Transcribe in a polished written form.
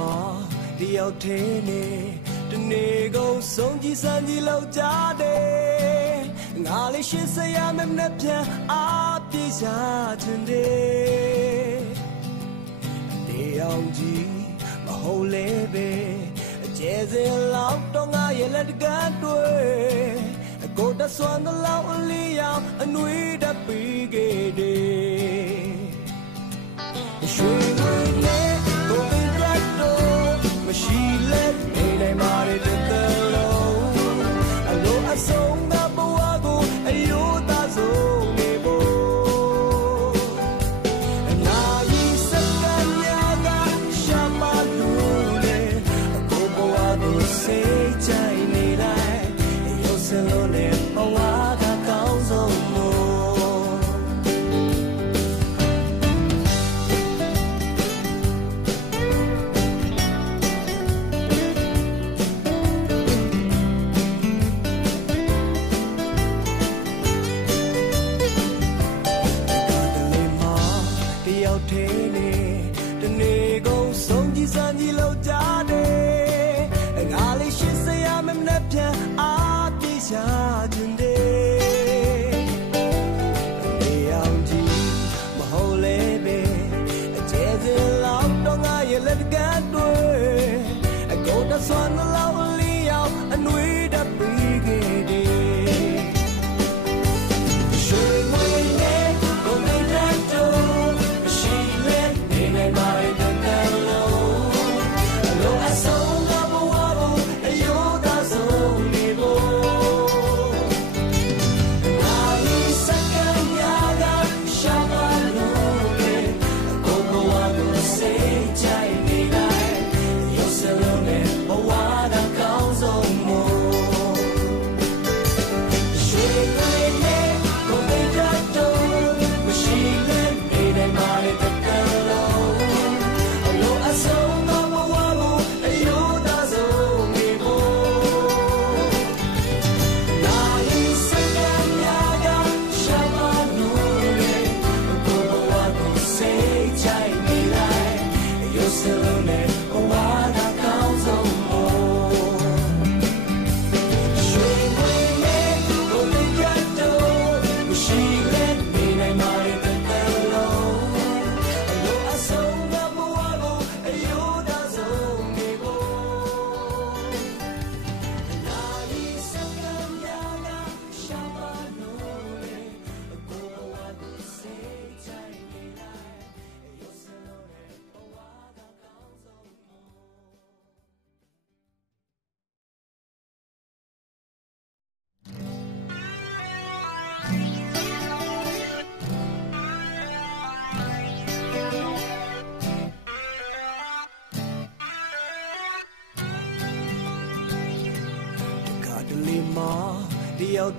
မှာတယောက်ထဲနဲ့တနေ့ကုန်ဆုံးကြည်စံကြည်လောက်ကြတယ်ငါလေးရှင်းစရာမနဲ့ပြန်အားပြေးရှာခြင်းတယ်နေအောင်ကြီးမဟုတ်လေပဲအကျဲစင်လောက်တော့ငါရဲ့လက်တကတွေ့ကိုတဆွမ်းတလောက်အလီရောက်အနှွေးတပီးခဲ့တယ်ရွှေငွေနဲ့ကိုပင်ကြတော့မရှိလဲနေနိုင်ပါတဲ့တလုံးအလိုအဆုံးကဘဝကိုအယိုးသားဆုံးနေဖို့အနာကြီးစကညာကရှာမလို့လေကိုဘဝကိုစိတ်ကြိုက်နေလိုက်ရုပ်စလုံးနဲ့ဘဝကကောင်းဆုံးတယောက်